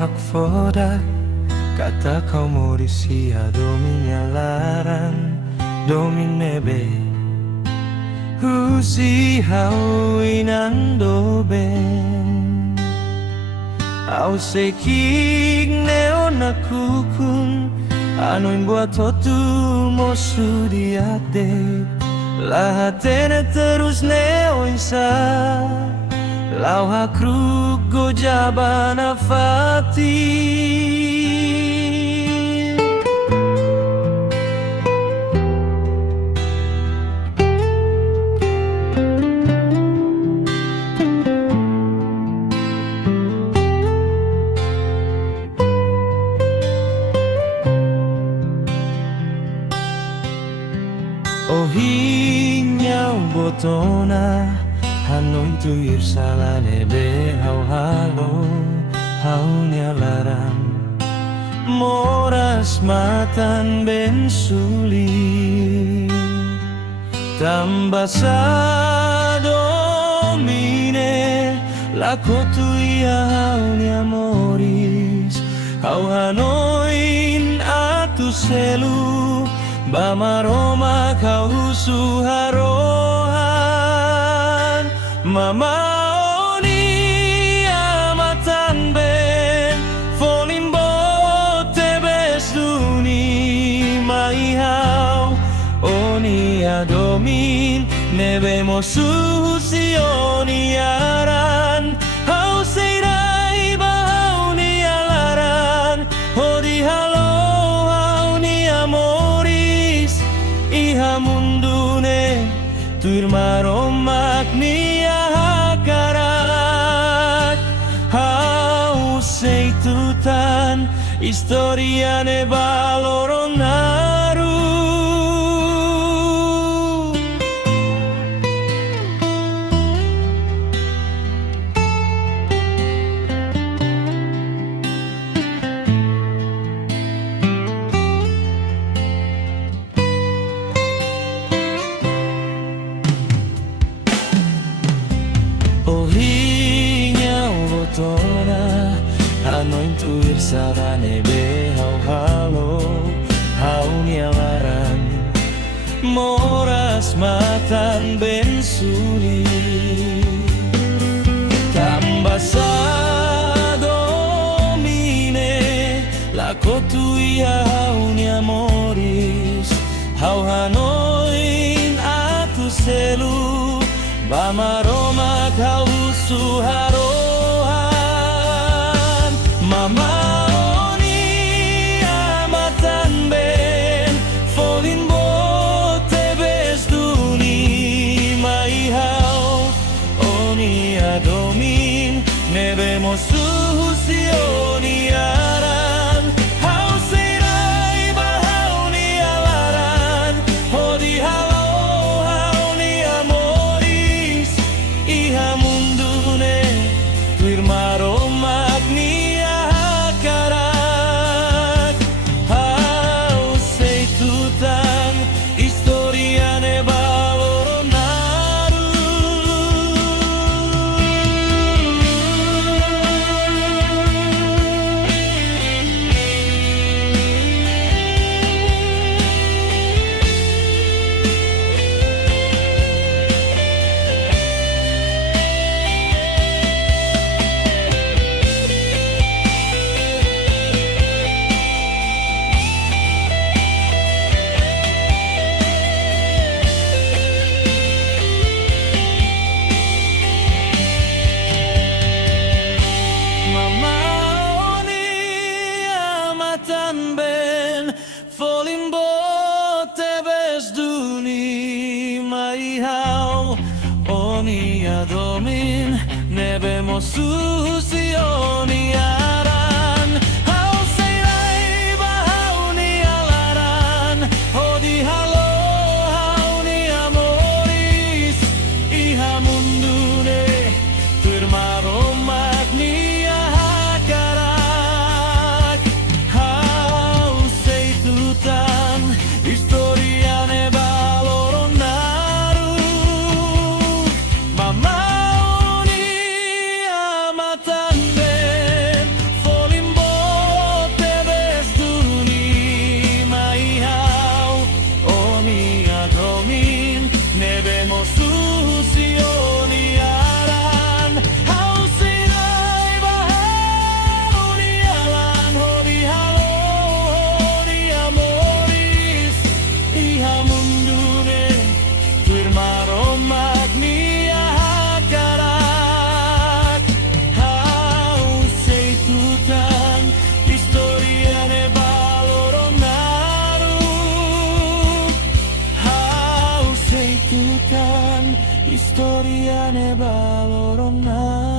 hak foda kata kau morisia dominya laran domin mebe husi hau inando ben au sekik neona kukun anoin buat hotu mosu diate lahatene terus neoin sa lau hakruk go jabana fati. Ohinya botona Hanoi tuir salane be hau halo hau nyalaran moras matan ben suli tambah domine lako tuia hau nyamoris hau hanoin atu selu bamaroma kau suharohan mama oni amatan ben folimbo tebes duni maihau oni adomin nebemo susioni aran hau seirai bahau ni alaran hodi halo iha mundune tuir maromak nia hakarat hau seitutan historiane baloronaru. Ohinya botona Anoin tuir sarane be hau halo hau nialaran moras matan ben suri tambah domine lako tuia hau niamoris hau hanoin atu selu bamaroma kau suharohan mama oni amatan ben folin bote bes duni maihau oni adomin nebemo suhusioni aran hau serai bahau ni alaran hodi halo iha mundune tuir maromak nia hakarat hau seitutan historiane baloronaru. Ben folim bote bes duni maihau oni adomin nebemo susioni aran hau seirai bahau ni alaran hodi halo hau ni amoris iha mundune tuir maromak nia hakarak historiane baloronaru mama oni amatan ben storia ne balorona